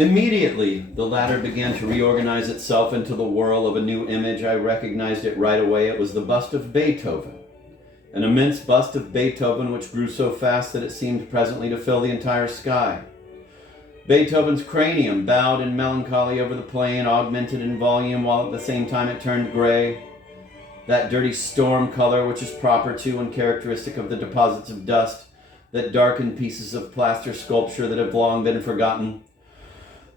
Immediately, the latter began to reorganize itself into the whirl of a new image. I recognized it right away. It was the bust of Beethoven. An immense bust of Beethoven which grew so fast that it seemed presently to fill the entire sky. Beethoven's cranium bowed in melancholy over the plain, augmented in volume, while at the same time it turned gray. That dirty storm color which is proper to and characteristic of the deposits of dust that darken pieces of plaster sculpture that have long been forgotten.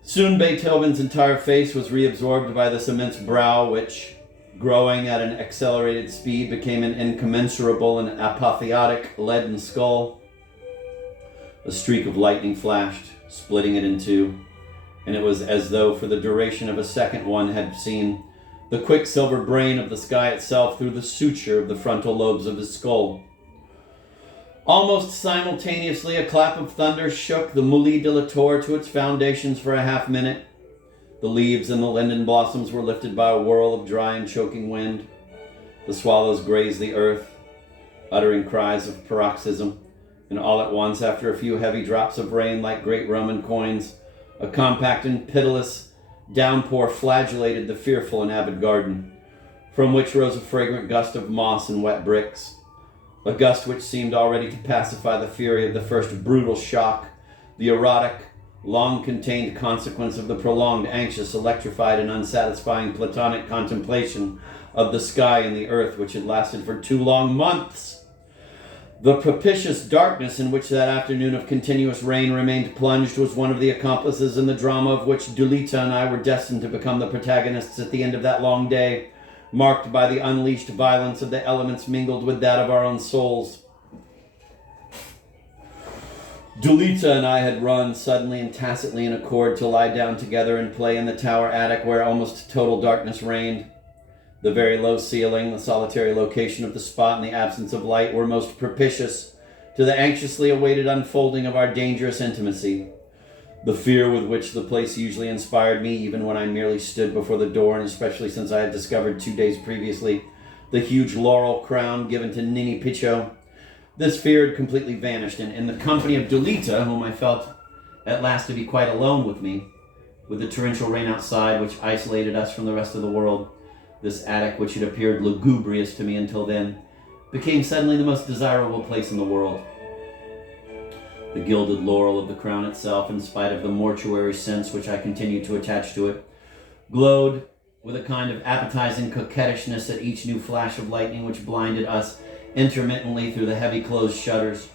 Soon Beethoven's entire face was reabsorbed by this immense brow which, growing at an accelerated speed, became an incommensurable and apotheotic leaden skull. A streak of lightning flashed, splitting it in two, and it was as though for the duration of a second one had seen the quicksilver brain of the sky itself through the suture of the frontal lobes of his skull. Almost simultaneously, a clap of thunder shook the Moulin de la Tour to its foundations for a half-minute. The leaves and the linden blossoms were lifted by a whirl of dry and choking wind. The swallows grazed the earth, uttering cries of paroxysm, and all at once, after a few heavy drops of rain like great Roman coins, a compact and pitiless downpour flagellated the fearful and avid garden, from which rose a fragrant gust of moss and wet bricks, a gust which seemed already to pacify the fury of the first brutal shock, the erotic, long-contained consequence of the prolonged, anxious, electrified, and unsatisfying platonic contemplation of the sky and the earth which had lasted for 2 long months. The propitious darkness in which that afternoon of continuous rain remained plunged was one of the accomplices in the drama of which Dulita and I were destined to become the protagonists at the end of that long day, marked by the unleashed violence of the elements mingled with that of our own souls. Dulita and I had run suddenly and tacitly in accord to lie down together and play in the tower attic where almost total darkness reigned. The very low ceiling, the solitary location of the spot, and the absence of light were most propitious to the anxiously awaited unfolding of our dangerous intimacy. The fear with which the place usually inspired me, even when I merely stood before the door, and especially since I had discovered 2 days previously the huge laurel crown given to Nini Picho, this fear had completely vanished, and in the company of Dulita, whom I felt at last to be quite alone with me, with the torrential rain outside which isolated us from the rest of the world, this attic, which had appeared lugubrious to me until then, became suddenly the most desirable place in the world. The gilded laurel of the crown itself, in spite of the mortuary sense which I continued to attach to it, glowed with a kind of appetizing coquettishness at each new flash of lightning which blinded us intermittently through the heavy closed shutters.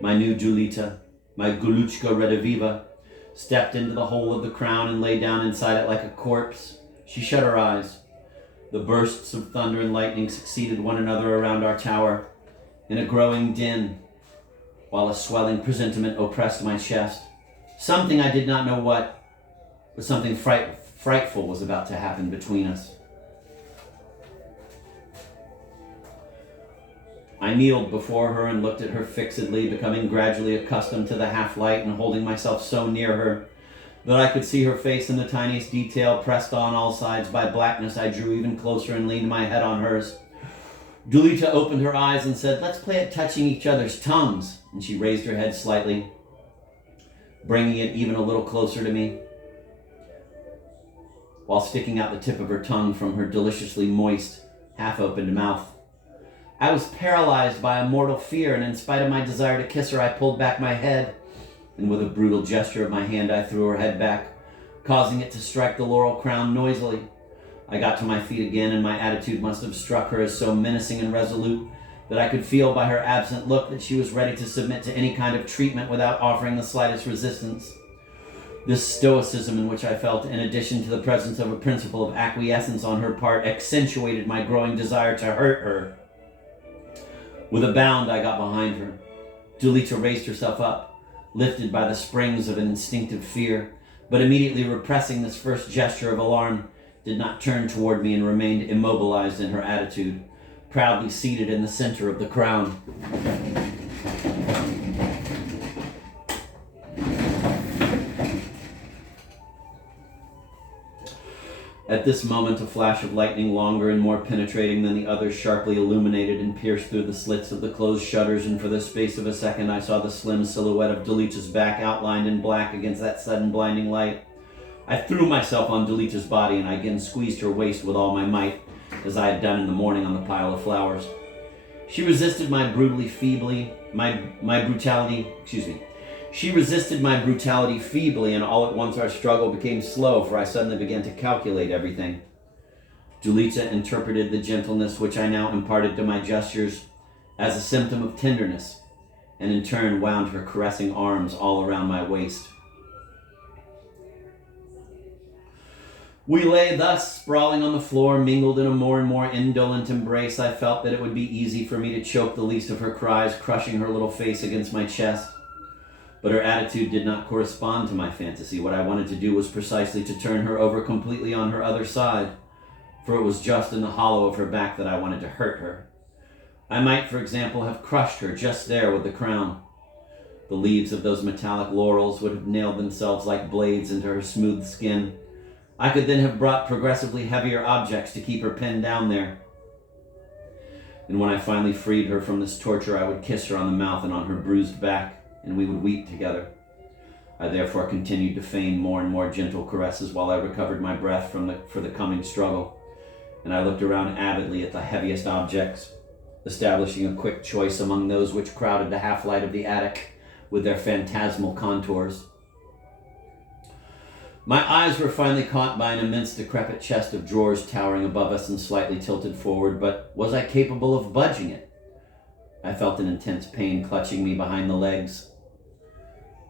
My new Dulita, my Guluchka Rediviva, stepped into the hole of the crown and lay down inside it like a corpse. She shut her eyes. The bursts of thunder and lightning succeeded one another around our tower in a growing din, while a swelling presentiment oppressed my chest. Something, I did not know what, but something frightful was about to happen between us. I kneeled before her and looked at her fixedly, becoming gradually accustomed to the half-light and holding myself so near her that I could see her face in the tiniest detail. Pressed on all sides by blackness, I drew even closer and leaned my head on hers. Dulita opened her eyes and said, "Let's play at touching each other's tongues." And she raised her head slightly, bringing it even a little closer to me, while sticking out the tip of her tongue from her deliciously moist, half-opened mouth. I was paralyzed by a mortal fear, and in spite of my desire to kiss her, I pulled back my head, and with a brutal gesture of my hand, I threw her head back, causing it to strike the laurel crown noisily. I got to my feet again, and my attitude must have struck her as so menacing and resolute that I could feel by her absent look that she was ready to submit to any kind of treatment without offering the slightest resistance. This stoicism in which I felt, in addition to the presence of a principle of acquiescence on her part, accentuated my growing desire to hurt her. With a bound, I got behind her. Dulita raised herself up, lifted by the springs of an instinctive fear, but immediately repressing this first gesture of alarm, did not turn toward me and remained immobilized in her attitude, proudly seated in the center of the crown. At this moment, a flash of lightning, longer and more penetrating than the others, sharply illuminated and pierced through the slits of the closed shutters, and for the space of a second I saw the slim silhouette of Dalita's back outlined in black against that sudden blinding light. I threw myself on Dalita's body, and I again squeezed her waist with all my might, as I had done in the morning on the pile of flowers. She resisted my brutality feebly, She resisted my brutality feebly, and all at once our struggle became slow, for I suddenly began to calculate everything. Dalita interpreted the gentleness which I now imparted to my gestures as a symptom of tenderness, and in turn wound her caressing arms all around my waist. We lay thus, sprawling on the floor, mingled in a more and more indolent embrace. I felt that it would be easy for me to choke the least of her cries, crushing her little face against my chest. But her attitude did not correspond to my fantasy. What I wanted to do was precisely to turn her over completely on her other side, for it was just in the hollow of her back that I wanted to hurt her. I might, for example, have crushed her just there with the crown. The leaves of those metallic laurels would have nailed themselves like blades into her smooth skin. I could then have brought progressively heavier objects to keep her pinned down there. And when I finally freed her from this torture, I would kiss her on the mouth and on her bruised back, and we would weep together. I therefore continued to feign more and more gentle caresses while I recovered my breath for the coming struggle, and I looked around avidly at the heaviest objects, establishing a quick choice among those which crowded the half-light of the attic with their phantasmal contours. My eyes were finally caught by an immense decrepit chest of drawers towering above us and slightly tilted forward, but was I capable of budging it? I felt an intense pain clutching me behind the legs,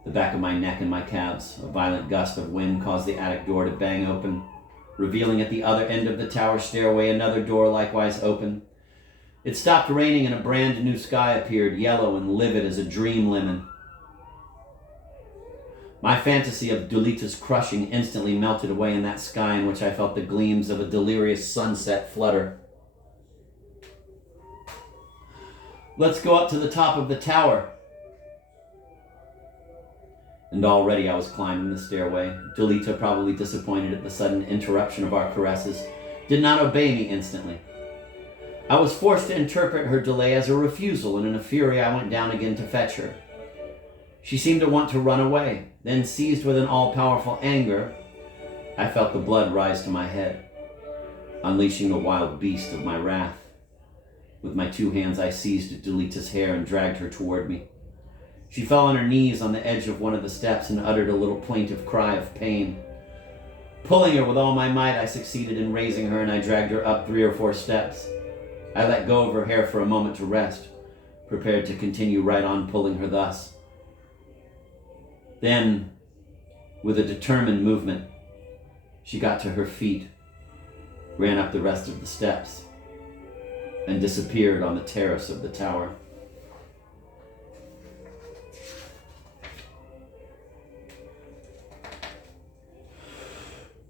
the back of my neck and my calves. A violent gust of wind caused the attic door to bang open, revealing at the other end of the tower stairway another door likewise open. It stopped raining and a brand new sky appeared, yellow and livid as a dream lemon. My fantasy of Dalita's crushing instantly melted away in that sky in which I felt the gleams of a delirious sunset flutter. Let's go up to the top of the tower. And already I was climbing the stairway. Dalita, probably disappointed at the sudden interruption of our caresses, did not obey me instantly. I was forced to interpret her delay as a refusal, and in a fury I went down again to fetch her. She seemed to want to run away. Then, seized with an all-powerful anger, I felt the blood rise to my head, unleashing the wild beast of my wrath. With my two hands I seized Dalita's hair and dragged her toward me. She fell on her knees on the edge of one of the steps and uttered a little plaintive cry of pain. Pulling her with all my might, I succeeded in raising her, and I dragged her up 3 or 4 steps. I let go of her hair for a moment to rest, prepared to continue right on pulling her thus. Then, with a determined movement, she got to her feet, ran up the rest of the steps, and disappeared on the terrace of the tower.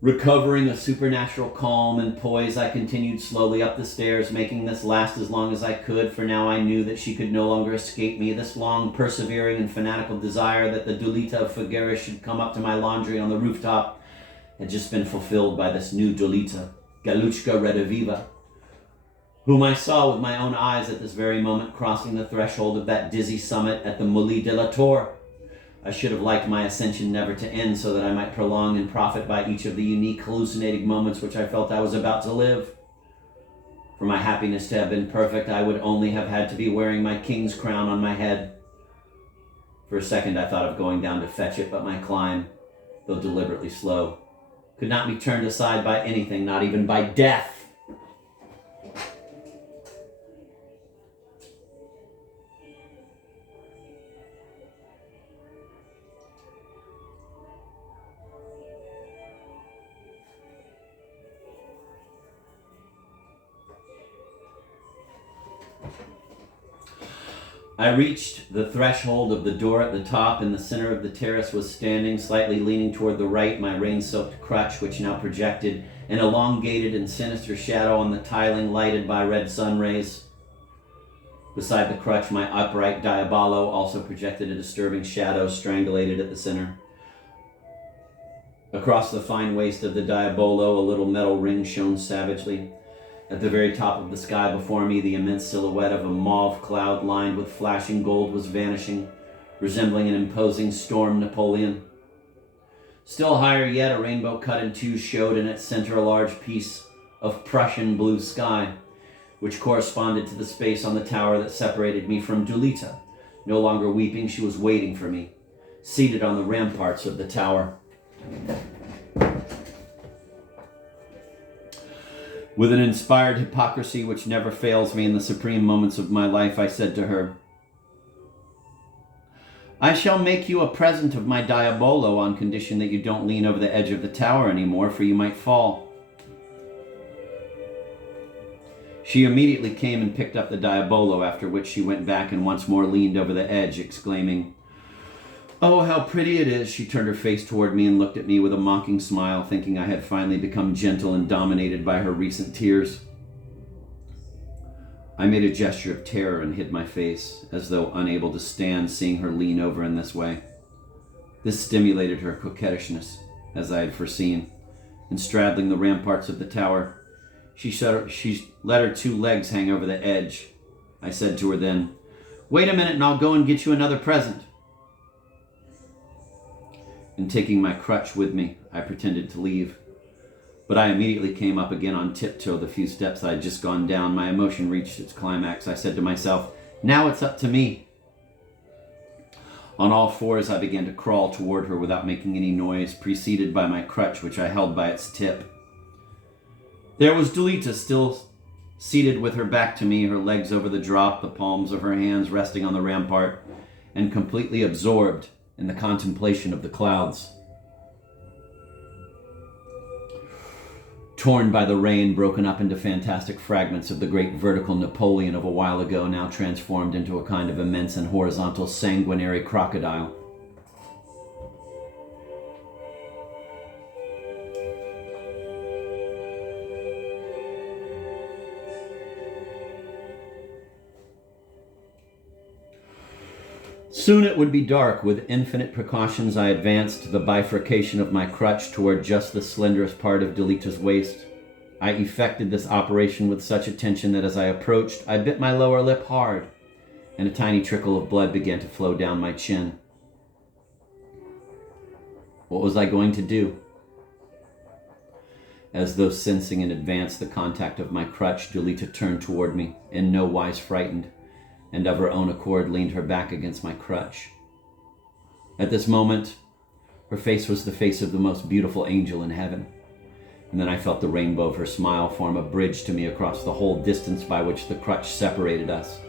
Recovering a supernatural calm and poise, I continued slowly up the stairs, making this last as long as I could, for now I knew that she could no longer escape me. This long, persevering, and fanatical desire that the Dalita of Figueres should come up to my laundry on the rooftop had just been fulfilled by this new Dalita, Galuchka Rediviva, whom I saw with my own eyes at this very moment crossing the threshold of that dizzy summit at the Muli de la Torre. I should have liked my ascension never to end, so that I might prolong and profit by each of the unique hallucinating moments which I felt I was about to live. For my happiness to have been perfect, I would only have had to be wearing my king's crown on my head. For a second I thought of going down to fetch it, but my climb, though deliberately slow, could not be turned aside by anything, not even by death. I reached the threshold of the door at the top. In the center of the terrace was standing, slightly leaning toward the right, my rain-soaked crutch, which now projected an elongated and sinister shadow on the tiling lighted by red sun rays. Beside the crutch, my upright diabolo also projected a disturbing shadow, strangulated at the center. Across the fine waist of the Diabolo, a little metal ring shone savagely. At the very top of the sky before me, the immense silhouette of a mauve cloud lined with flashing gold was vanishing, resembling an imposing storm Napoleon. Still higher yet, a rainbow cut in two showed in its center a large piece of Prussian blue sky, which corresponded to the space on the tower that separated me from Dulita. No longer weeping, she was waiting for me, seated on the ramparts of the tower. With an inspired hypocrisy which never fails me in the supreme moments of my life, I said to her, "I shall make you a present of my Diabolo on condition that you don't lean over the edge of the tower anymore, for you might fall." She immediately came and picked up the Diabolo, after which she went back and once more leaned over the edge, exclaiming, "Oh, how pretty it is." She turned her face toward me and looked at me with a mocking smile, thinking I had finally become gentle and dominated by her recent tears. I made a gesture of terror and hid my face, as though unable to stand seeing her lean over in this way. This stimulated her coquettishness, as I had foreseen, and straddling the ramparts of the tower, she let her two legs hang over the edge. I said to her then, "Wait a minute and I'll go and get you another present." And taking my crutch with me, I pretended to leave. But I immediately came up again on tiptoe the few steps I had just gone down. My emotion reached its climax. I said to myself, "Now it's up to me." On all fours, I began to crawl toward her without making any noise, preceded by my crutch, which I held by its tip. There was Dulita, still seated with her back to me, her legs over the drop, the palms of her hands resting on the rampart, and completely absorbed in the contemplation of the clouds. Torn by the rain, broken up into fantastic fragments of the great vertical Napoleon of a while ago, now transformed into a kind of immense and horizontal sanguinary crocodile. Soon it would be dark. With infinite precautions, I advanced the bifurcation of my crutch toward just the slenderest part of Dulita's waist. I effected this operation with such attention that as I approached, I bit my lower lip hard, and a tiny trickle of blood began to flow down my chin. What was I going to do? As though sensing in advance the contact of my crutch, Dulita turned toward me, in no wise frightened, and of her own accord leaned her back against my crutch. At this moment, her face was the face of the most beautiful angel in heaven, and then I felt the rainbow of her smile form a bridge to me across the whole distance by which the crutch separated us.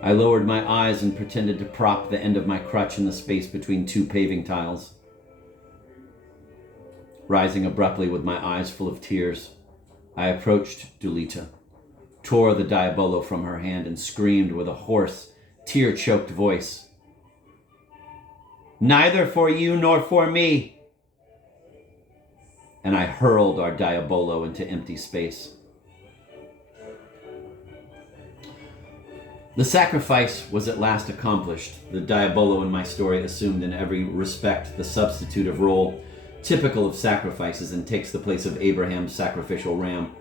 I lowered my eyes and pretended to prop the end of my crutch in the space between two paving tiles. Rising abruptly with my eyes full of tears, I approached Dulita, tore the Diabolo from her hand, and screamed with a hoarse, tear-choked voice, "Neither for you nor for me!" And I hurled our Diabolo into empty space. The sacrifice was at last accomplished. The Diabolo in my story assumed in every respect the substitutive role typical of sacrifices and takes the place of Abraham's sacrificial ram.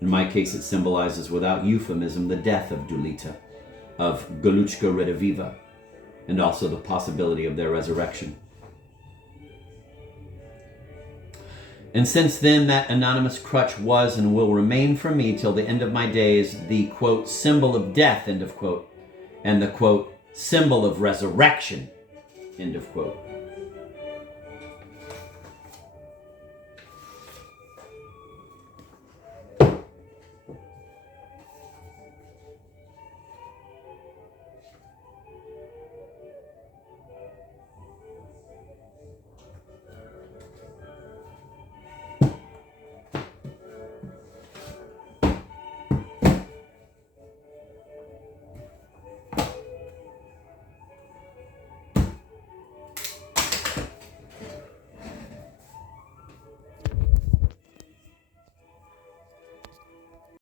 In my case, it symbolizes, without euphemism, the death of Dulita, of Goluchka Rediviva, and also the possibility of their resurrection. And since then, that anonymous crutch was and will remain for me till the end of my days the, quote, symbol of death, end of quote, and the, quote, symbol of resurrection, end of quote.